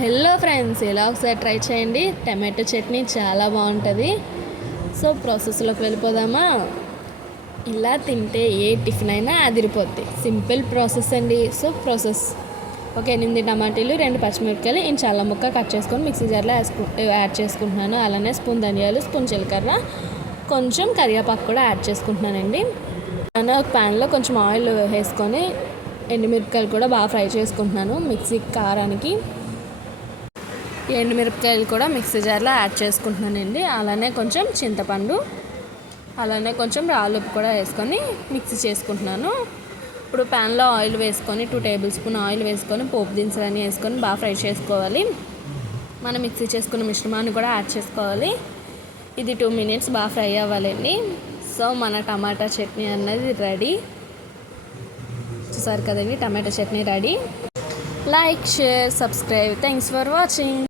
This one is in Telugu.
హలో ఫ్రెండ్స్, ఇలా ఒకసారి ట్రై చేయండి. టమాటో చట్నీ చాలా బాగుంటుంది. సో ప్రాసెస్లోకి వెళ్ళిపోదామా? ఇలా తింటే ఏ టిఫిన్ అయినా అదిరిపోద్ది. సింపుల్ ప్రాసెస్ అండి. సో ప్రాసెస్: ఒక 8 టమాటీలు, 2 పచ్చిమిరపకాయలు ఇంచు అల్లం ముక్క కట్ చేసుకొని మిక్సీ జార్లో యాడ్ చేసుకుంటున్నాను. అలానే స్పూన్ ధనియాలు, స్పూన్ జీలకర్ర, కొంచెం కరివేపాకు కూడా యాడ్ చేసుకుంటున్నానండి. నేను ఒక ప్యాన్లో కొంచెం ఆయిల్ వేసుకొని ఎండుమిరపకాయలు కూడా బాగా ఫ్రై చేసుకుంటున్నాను. మిక్సీ కారానికి ఎండుమిరపకాయలు కూడా మిక్సీ జార్లో యాడ్ చేసుకుంటున్నానండి. అలానే కొంచెం చింతపండు, అలానే కొంచెం రాళ్ళుప్పు కూడా వేసుకొని మిక్సీ చేసుకుంటున్నాను. ఇప్పుడు ప్యాన్లో ఆయిల్ వేసుకొని 2 టేబుల్ స్పూన్ ఆయిల్ వేసుకొని పోపు దినుసులన్నీ వేసుకొని బాగా ఫ్రై చేసుకోవాలి. మనం మిక్సీ చేసుకున్న మిశ్రమాన్ని కూడా యాడ్ చేసుకోవాలి. ఇది 2 మినిట్స్ బాగా ఫ్రై అవ్వాలండి. సో మన టమాటా చట్నీ అన్నది రెడీ. చూసారు కదండి, tomato chutney ready. Like, share, subscribe. Thanks for watching.